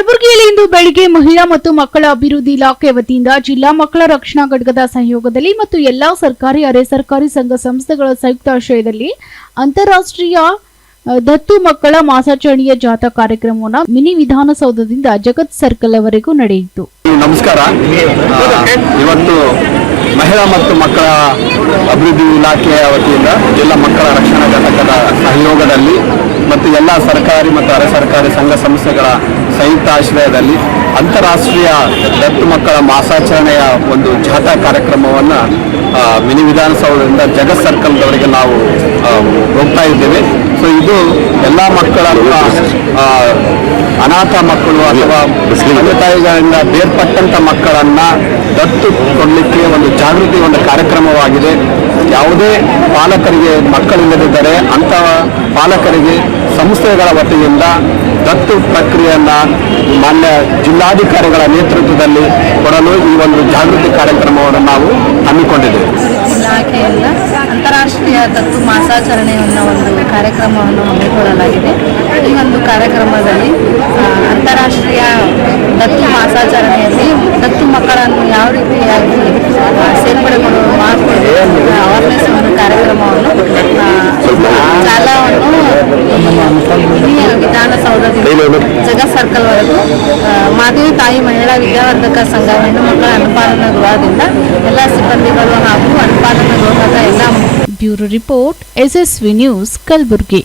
ಕಲಬುರಗಿಯಲ್ಲಿ ಇಂದು ಬೆಳಗ್ಗೆ ಮಹಿಳಾ ಮತ್ತು ಮಕ್ಕಳ ಅಭಿವೃದ್ಧಿ ಇಲಾಖೆ ವತಿಯಿಂದ ಜಿಲ್ಲಾ ಮಕ್ಕಳ ರಕ್ಷಣಾ ಘಟಕದ ಸಹಯೋಗದಲ್ಲಿ ಮತ್ತು ಎಲ್ಲಾ ಸರ್ಕಾರಿ ಅರೆ ಸರ್ಕಾರಿ ಸಂಘ ಸಂಸ್ಥೆಗಳ ಸಂಯುಕ್ತಾಶ್ರಯದಲ್ಲಿ ಅಂತಾರಾಷ್ಟ್ರೀಯ ದತ್ತು ಮಕ್ಕಳ ಮಾಸಾಚರಣೆಯ ಜಾಥಾ ಕಾರ್ಯಕ್ರಮವನ್ನು ಮಿನಿ ವಿಧಾನಸೌಧದಿಂದ ಜಗತ್ ಸರ್ಕಲ್ ವರೆಗೂ ನಡೆಯಿತು. ನಮಸ್ಕಾರ. ಇವತ್ತು ಮಹಿಳಾ ಮತ್ತು ಮಕ್ಕಳ ಅಭಿವೃದ್ಧಿ ಇಲಾಖೆಯ ವತಿಯಿಂದ ಜಿಲ್ಲಾ ಮಕ್ಕಳ ರಕ್ಷಣಾ ಘಟಕದ ಸಹಯೋಗದಲ್ಲಿ ಮತ್ತು ಎಲ್ಲ ಸರ್ಕಾರಿ ಮತ್ತು ಅರೆ ಸರ್ಕಾರಿ ಸಂಘ ಸಂಸ್ಥೆಗಳ ಸಂಯುಕ್ತ ಆಶ್ರಯದಲ್ಲಿ ಅಂತಾರಾಷ್ಟ್ರೀಯ ದತ್ತು ಮಕ್ಕಳ ಮಾಸಾಚರಣೆಯ ಒಂದು ಜಾಥಾ ಕಾರ್ಯಕ್ರಮವನ್ನು ಮಿನಿ ವಿಧಾನಸೌಧದಿಂದ ಜಗತ್ ಸರ್ಕಲ್ವರೆಗೆ ನಾವು ಹೋಗ್ತಾ ಇದ್ದೇವೆ. ಸೊ ಇದು ಎಲ್ಲ ಮಕ್ಕಳ ಅನಾಥ ಮಕ್ಕಳು ಅಥವಾ ತಂದೆ ತಾಯಿಗಳಿಂದ ಬೇರ್ಪಟ್ಟಂಥ ಮಕ್ಕಳನ್ನು ದತ್ತು ಕೊಡಲಿಕ್ಕೆ ಒಂದು ಜಾಗೃತಿ ಒಂದು ಕಾರ್ಯಕ್ರಮವಾಗಿದೆ. ಯಾವುದೇ ಪಾಲಕರಿಗೆ ಮಕ್ಕಳಿಲ್ಲದಿದ್ದರೆ ಅಂಥ ಪಾಲಕರಿಗೆ ಸಂಸ್ಥೆಗಳ ವತಿಯಿಂದ ದತ್ತು ಪ್ರಕ್ರಿಯೆಯನ್ನು ಮಾನ್ಯ ಜಿಲ್ಲಾಧಿಕಾರಿಗಳ ನೇತೃತ್ವದಲ್ಲಿ ಕೊಡಲು ಈ ಒಂದು ಜಾಗೃತಿ ಕಾರ್ಯಕ್ರಮವನ್ನು ನಾವು ಹಮ್ಮಿಕೊಂಡಿದ್ದೇವೆ. ಇಲಾಖೆಯಿಂದ ಅಂತಾರಾಷ್ಟ್ರೀಯ ದತ್ತು ಮಾಸಾಚರಣೆಯನ್ನು ಒಂದು ಕಾರ್ಯಕ್ರಮವನ್ನು ಹಮ್ಮಿಕೊಳ್ಳಲಾಗಿದೆ. ಈ ಒಂದು ಕಾರ್ಯಕ್ರಮದಲ್ಲಿ ಅಂತಾರಾಷ್ಟ್ರೀಯ ದತ್ತು ಮಾಸಾಚರಣೆಯಲ್ಲಿ ದತ್ತು ಮಕ್ಕಳನ್ನು ಯಾವ ರೀತಿಯಾಗಿ ಮಾಡಿಕೊಳ್ಳಬೇಕು ಅವೇರ್ನೆಸ್ ಒಂದು ಕಾರ್ಯಕ್ರಮವನ್ನು ಜಾಲವನ್ನು ವಿಧಾನಸೌಧದಿಂದ ಜಗತ್ ಸರ್ಕಲ್ ವರೆಗೂ ಮಾಧವಿ ತಾಯಿ ಮಹಿಳಾ ವಿದ್ಯಾವರ್ಧಕ ಸಂಘ ಹೆಣ್ಣು ಮಕ್ಕಳ ಅನುಪಾಲನಾ ಗೃಹದಿಂದ ಎಲ್ಲ ಸಿಬ್ಬಂದಿಗಳು ಹಾಗೂ ಅನುಪಾಲನಾ ಗೃಹದ ಎಲ್ಲ. Bureau report, SSV news, Kalaburagi.